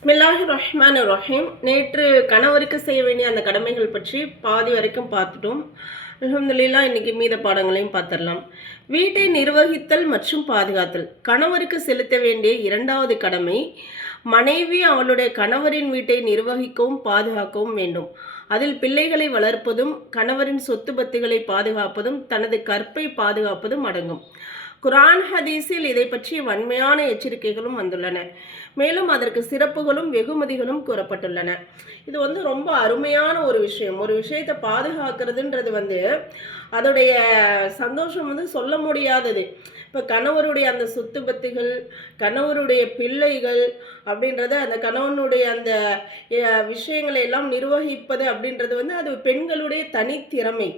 பிஸ்மில்லாஹிர் ரஹ்மானிர் ரஹீம். நேற்று கணவருக்கு செய்ய வேண்டிய அந்த கடமைகள் பற்றி பாதி வரைக்கும் பார்த்துட்டோம். அல்ஹம்துலில்லாஹ். இன்னைக்கு மீத பாடங்களையும் பார்த்துடலாம். வீட்டை நிர்வகித்தல் மற்றும் பாதுகாத்தல். கணவருக்கு செலுத்த வேண்டிய இரண்டாவது கடமை, மனைவி அவளுடைய கணவரின் வீட்டை நிர்வகிக்கவும் பாதுகாக்கவும் வேண்டும். அதில் பிள்ளைகளை வளர்ப்பதும் கணவரின் சொத்து பத்துகளை பாதுகாப்பதும் தனது கற்பை பாதுகாப்பதும் அடங்கும். குர்ஆன் ஹதீஸில் இதை பற்றிய வன்மையான எச்சரிக்கைகளும் வந்துள்ளன. மேலும் அதற்கு சிறப்புகளும் வெகுமதிகளும் கூறப்பட்டுள்ளன. இது ரொம்ப அருமையான ஒரு விஷயம். ஒரு விஷயத்தை பாதுகாக்கிறதுன்றது அதோடைய சந்தோஷம் சொல்ல முடியாதது. இப்போ கணவருடைய அந்த சொத்து பத்துகள், கணவருடைய பிள்ளைகள் அப்படின்றது, அந்த கணவனுடைய அந்த விஷயங்களை எல்லாம் நிர்வகிப்பது அப்படின்றது அது பெண்களுடைய தனித்திறமை.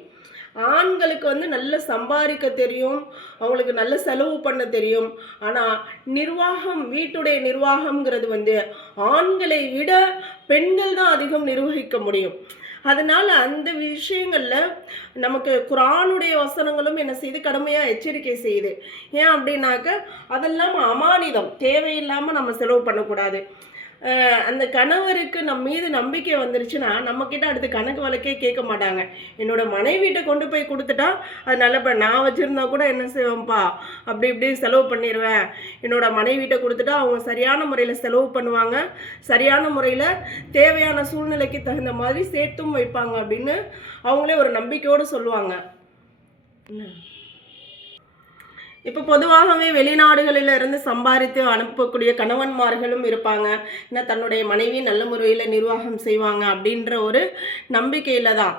ஆண்களுக்கு நல்ல சம்பாதிக்க தெரியும், அவங்களுக்கு நல்ல செலவு பண்ண தெரியும். ஆனால் நிர்வாகம், வீட்டுடைய நிர்வாகம்ங்கிறது ஆண்களை விட பெண்கள் தான் அதிகம் நிர்வகிக்க முடியும். அதனால் அந்த விஷயங்களில் நமக்கு குர்ஆனுடைய வசனங்களும் என்ன செய்து, கடுமையாக எச்சரிக்கை செய்யுது. ஏன் அப்படின்னாக்க, அதெல்லாம் அமானிதம், தேவையில்லாமல் நம்ம செலவு பண்ணக்கூடாது. அந்த கணவருக்கு நம்ம மீது நம்பிக்கை வந்துருச்சுன்னா நம்மக்கிட்ட அடுத்து கணக்கு வழக்கே கேட்க மாட்டாங்க. என்னோட மனைவிட்ட கொண்டு போய் கொடுத்துட்டா அது நல்ல, நான் வச்சுருந்தா கூட என்ன செய்வேன்ப்பா, அப்படி இப்படி செலவு பண்ணிடுவேன். என்னோட மனைவிட்ட கொடுத்துட்டா அவங்க சரியான முறையில் செலவு பண்ணுவாங்க, சரியான முறையில் தேவையான சூழ்நிலைக்கு தகுந்த மாதிரி சேர்த்தும் வைப்பாங்க அப்படின்னு அவங்களே ஒரு நம்பிக்கையோடு சொல்லுவாங்க. இப்போ பொதுவாகவே வெளிநாடுகளிலிருந்து சம்பாதித்து அனுப்பக்கூடிய கணவன்மார்களும் இருப்பாங்க. ஏன்னா தன்னுடைய மனைவி நல்ல முறையில் நிர்வாகம் செய்வாங்க அப்படின்ற ஒரு நம்பிக்கையில் தான்.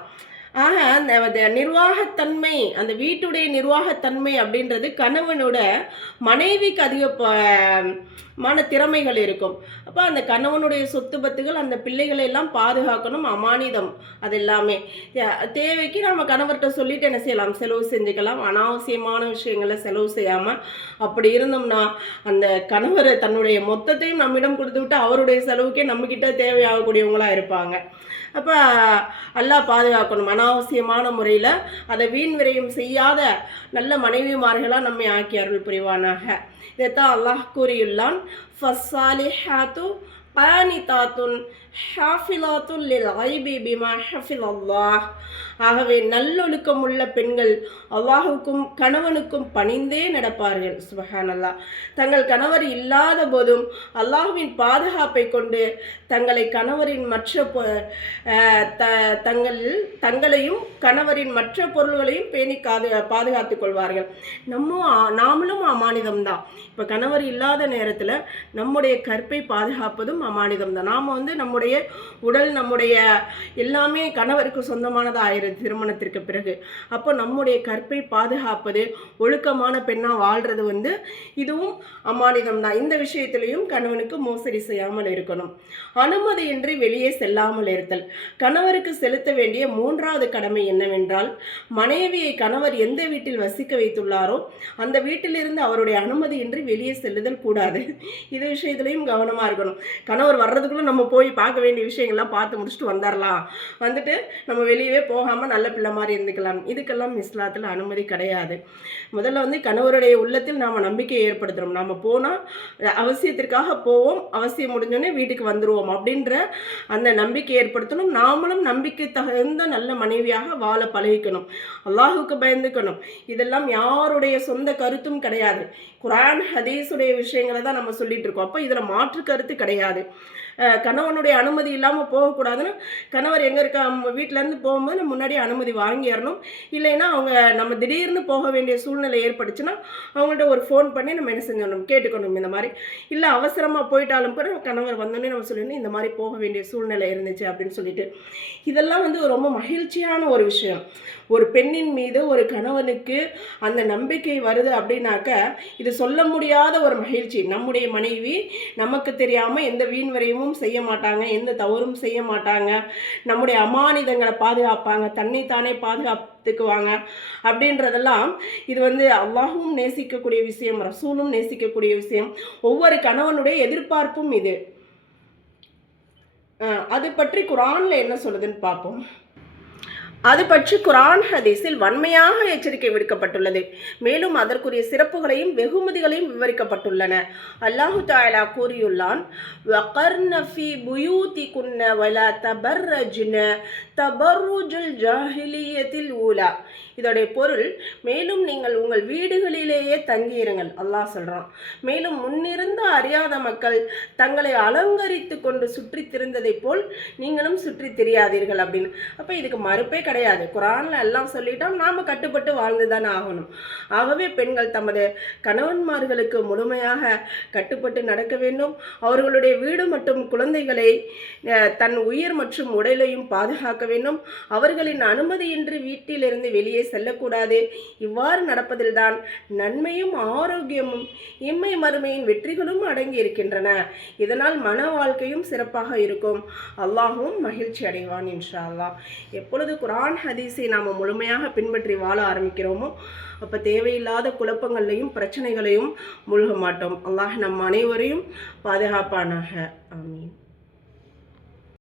ஆக அந்த நிர்வாகத்தன்மை, அந்த வீட்டுடைய நிர்வாகத்தன்மை அப்படின்றது கணவனோட மனைவிக்கு அதிகமான திறமைகள் இருக்கும். அப்போ அந்த கணவனுடைய சொத்து பத்துகள், அந்த பிள்ளைகளை எல்லாம் பாதுகாக்கணும், அமானிதம். அது எல்லாமே தேவைக்கு நம்ம கணவர்கிட்ட சொல்லிட்டு என்ன செய்யலாம், செலவு செஞ்சுக்கலாம். அனாவசியமான விஷயங்களை செலவு செய்யாமல் அப்படி இருந்தோம்னா அந்த கணவர் தன்னுடைய மொத்தத்தையும் நம்மிடம் கொடுத்து விட்டு அவருடைய செலவுக்கே நம்மக்கிட்ட தேவையாகக்கூடியவங்களாக இருப்பாங்க. அப்போ அல்லாஹ் பாதுகாக்கணும். அனாவசியமான முறையில் அதை வீண் விரயம் செய்யாத நல்ல மனைவிமார்களாக நம்மை ஆக்கி அருள் புரிவானாக. இதைத்தான் அல்லாஹ் கூறியுள்ளான். ஃபஸ்ஸாலிஹாத்து கானிதாத்துன் ஹாஃபிலாத்துன் லில் கைபி பிமா ஹஃபிலல்லாஹ். ஆகவே நல்லொழுக்கம் உள்ள பெண்கள் அல்லாஹுக்கும் கணவனுக்கும் பணிந்தே நடப்பார்கள். சுப்ஹானல்லாஹ். தங்கள் கணவர் இல்லாத போதும் அல்லாஹ்வின் பாதுகாப்பை கொண்டு தங்களை கணவரின் மற்ற தங்களையும் கணவரின் மற்ற பொருள்களையும் பேணி பாதுகாத்து கொள்வார்கள். நாமளும் அமானிதம்தான். இப்போ கணவர் இல்லாத நேரத்தில் நம்முடைய கற்பை பாதுகாப்பதும் அமானிதம் தான். நாம் நம்முடைய உடல், நம்முடைய எல்லாமே கணவருக்கு சொந்தமானதாக ஆயிடுது திருமணத்திற்கு பிறகு. அப்போ நம்முடைய கற்பை பாதுகாப்பது, ஒழுக்கமான பெண்ணாக வாழ்கிறது இதுவும் அமானிதம் தான். இந்த விஷயத்திலையும் கணவனுக்கு மோசடி செய்யாமல் இருக்கணும். அனுமதியின்றி வெளியே செல்லாமல் இருத்தல். கணவருக்கு செலுத்த வேண்டிய மூன்றாவது கடமை என்னவென்றால், மனைவியை கணவர் எந்த வீட்டில் வசிக்க வைத்துள்ளாரோ அந்த வீட்டிலிருந்து அவருடைய அனுமதியின்றி வெளியே செல்லுதல் கூடாது. இது விஷயத்துலையும் கவனமாக இருக்கணும். கணவர் வர்றதுக்குள்ள நம்ம போய் பார்க்க வேண்டிய விஷயங்கள்லாம் பார்த்து முடிச்சுட்டு வந்துடலாம், வந்துட்டு நம்ம வெளியவே போகாமல் நல்ல பிள்ளை மாதிரி இருந்துக்கலாம். இதுக்கெல்லாம் இஸ்லாத்தில் அனுமதி கிடையாது. முதல்ல கணவருடைய உள்ளத்தில் நாம் நம்பிக்கையை ஏற்படுத்துகிறோம். நம்ம போனால் அவசியத்திற்காக போவோம், அவசியம் முடிஞ்சோடனே வீட்டுக்கு வந்துடுவோம் அப்படின்ற அந்த நம்பிக்கை ஏற்படுத்தணும். நாமளும் நம்பிக்கை தகுந்த நல்ல மனைவியாக வாழ பழகிக்கணும், அல்லாஹுக்கு பயந்துக்கணும். இதெல்லாம் யாருடைய சொந்த கருத்தும் கிடையாது. குர்ஆன் ஹதீஸுடைய விஷயங்களை தான் நம்ம சொல்லிட்டு இருக்கோம். அப்போ இதில் மாற்று கருத்து கிடையாது. கணவனுடைய அனுமதி இல்லாமல் போகக்கூடாதுன்னு, கணவர் எங்கே இருக்க வீட்டிலேருந்து போகும்போது நம்ம முன்னாடியே அனுமதி வாங்கிடணும். இல்லைன்னா அவங்க நம்ம திடீர்னு போக வேண்டிய சூழ்நிலை ஏற்பட்டுச்சுன்னா அவங்கள்ட்ட ஒரு ஃபோன் பண்ணி நம்ம என்ன செஞ்சோம், கேட்டுக்கணும். இந்த மாதிரி இல்லை அவசரமாக போயிட்டாலும் கூட கணவர் வந்தோடனே நம்ம சொல்லணும், இந்த மாதிரி போக வேண்டிய சூழ்நிலை இருந்துச்சு அப்படின்னு சொல்லிட்டு. இதெல்லாம் ரொம்ப மகிழ்ச்சியான ஒரு விஷயம். ஒரு பெண்ணின் மீது ஒரு கணவனுக்கு அந்த நம்பிக்கை வருது அப்படின்னாக்க இது சொல்ல முடியாத ஒரு மகிழ்ச்சி. நம்முடைய மனைவி நமக்கு தெரியாமல் எந்த வீண் வரையும் செய்ய மாட்டாங்க, எந்த தவறும் செய்ய மாட்டாங்க, நம்முடைய அமானிதங்களை பாதுகாப்பாங்க, தன்னைத்தானே பாதுகாத்துக்குவாங்க அப்படின்றதெல்லாம் இது அல்லாஹும் நேசிக்கக்கூடிய விஷயம், ரசூலும் நேசிக்கக்கூடிய விஷயம், ஒவ்வொரு கணவனுடைய எதிர்பார்ப்பும் இது. அது பற்றி குர்ஆன்ல என்ன சொல்லுதுன்னு பார்ப்போம். அது பற்றி குர்ஆன் ஹதீஸில் வன்மையாக எச்சரிக்கை விடுக்கப்பட்டுள்ளது. மேலும் அதற்குரிய சிறப்புகளையும் வெகுமதிகளையும் விவரிக்கப்பட்டுள்ளன. அல்லாஹு தஆலா கூறியுள்ளான், வகர்ன ஃபீ புயூதிகுன்ன வலா தபர்ரஜ்ன தபர்ருஜல் ஜாஹிலியத்தில் ஊலா. இதோடைய பொருள், மேலும் நீங்கள் உங்கள் வீடுகளிலேயே தங்கியிருங்கள் அல்லாஹ் சொல்றான். மேலும் முன்னிருந்து அறியாத மக்கள் தங்களை அலங்கரித்து கொண்டு சுற்றி திரிந்ததை போல் நீங்களும் சுற்றி திரியாதீர்கள் அப்படின்னு. அப்போ இதுக்கு மறுப்பே கிடையாது. குர்ஆன்ல எல்லாம் சொல்லிட்டோம், நாம கட்டுப்பட்டு வாழ்ந்துதானே ஆகணும். ஆகவே பெண்கள் தமது கணவன்மார்களுக்கு முழுமையாக கட்டுப்பட்டு நடக்க வேண்டும். அவர்களுடைய வீடு மற்றும் குழந்தைகளை தன் உயிர் மற்றும் உடலையும் பாதுகாக்க வேண்டும். அவர்களின் அனுமதியின்றி வீட்டிலிருந்து வெளியே செல்லக்கூடாது. இவ்வாறு நடப்பதில்தான் நன்மையும் ஆரோக்கியமும் இம்மை மறுமையின் வெற்றிகளும் அடங்கி இருக்கின்றன. இதனால் மன வாழ்க்கையும் சிறப்பாக இருக்கும். அல்லாஹும் மகிழ்ச்சி அடைவான் இன்ஷா அல்லாஹ். எப்பொழுது குர்ஆன் ஹதீஸை நாம் முழுமையாக பின்பற்றி வாழ ஆரம்பிக்கிறோமோ அப்போ தேவையில்லாத குழப்பங்களையும் பிரச்சனைகளையும் மூழ்க மாட்டோம். அல்லாஹ் நம் அனைவரையும் பாதுகாப்பானாக. ஆமீன்.